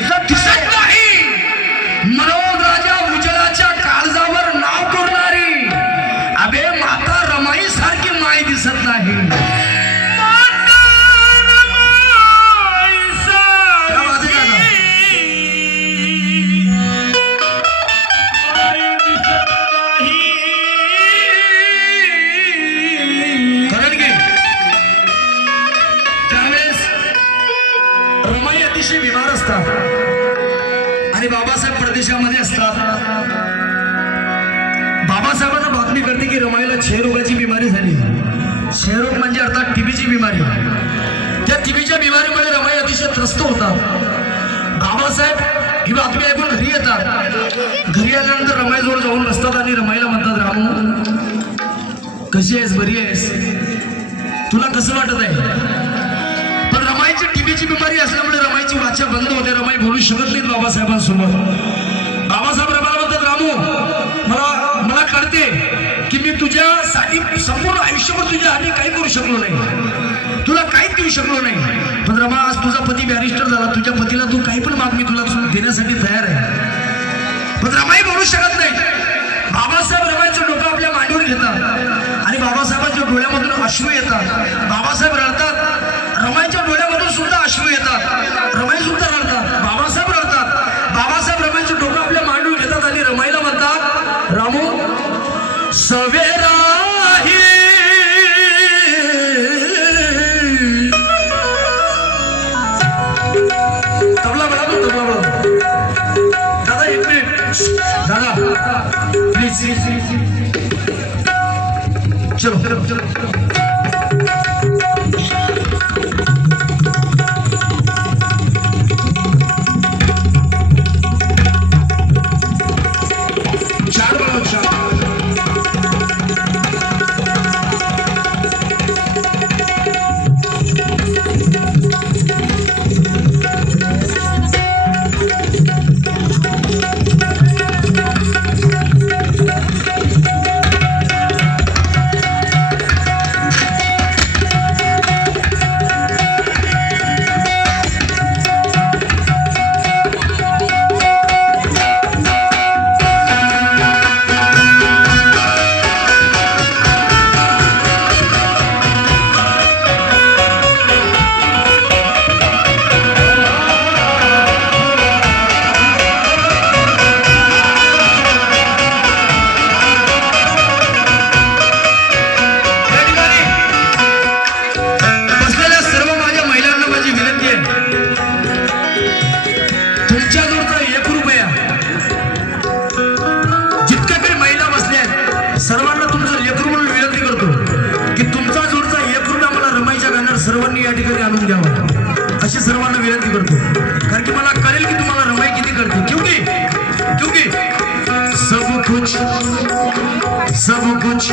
दिसत नाही मनोज राजा उजळाच्या काळजावर नाव कोरणारी अबे माता रमाई सारखी माय दिसत नाही बिमार असतात आणि बाबासाहेब प्रदेशामध्ये असतात बाबासाहेबांना बातमी करते की रमाईला क्षयरोगाची बिमारी झाली क्षयरोग म्हणजे अर्थात टीबीची बिमारी त्या टीबीच्या बिमारीमुळे रमाई अतिशय त्रस्त होतात बाबासाहेब ही बातमी ऐकून घरी येतात घरी आल्यानंतर रमाईजवळ जाऊन बसतात आणि रमाईला म्हणतात रामू कशी आहेस बरी आहेस तुला कसं वाटत आहे रमाईची टीबीची बिमारी असल्यामुळे रमाईची वाचा बंद होते रमाई बोलू शकत नाहीत बाबासाहेबांसमोर बाबासाहेब रमाईला म्हणतात रामू मला कळते की मी तुझ्यासाठी संपूर्ण आयुष्यभर तुझ्यासाठी काही करू शकलो नाही तुला काहीच देऊ शकलो नाही पण रमा आज तुझा पती बॅरिस्टर झाला तुझ्या पतीला तू काही पण माग मी तुला देण्यासाठी तयार आहे पण रमाई बोलू शकत नाही बाबासाहेब रमाईचं डोकं आपल्या मांडीवर घेतात आणि बाबासाहेबांच्या डोळ्यामधून अश्रू येतात बाबासाहेब रडतात रमाईच्या डोळ्यामधून सुद्धा अश्रू येतात रमाई सुद्धा रडतात बाबासाहेब रडतात बाबासाहेब रमाईचं डोकं आपल्या मांडीवर घेतात आणि रमाईला म्हणतात रामू सवेरा तबला बघा दादा एक मिनिट दादा प्लीज चलो चलो चलो सर्वांना तुमचं लेकरू म्हणून विनंती करतो की तुमचा जोडचा ₹1 मला रमाईच्या गाण्यावर सर्वांनी या ठिकाणी आणून द्यावा अशी सर्वांना विनंती करतो कारण की मला कळेल की तुम्हाला रमाई किती करते क्योंकि सब कुछ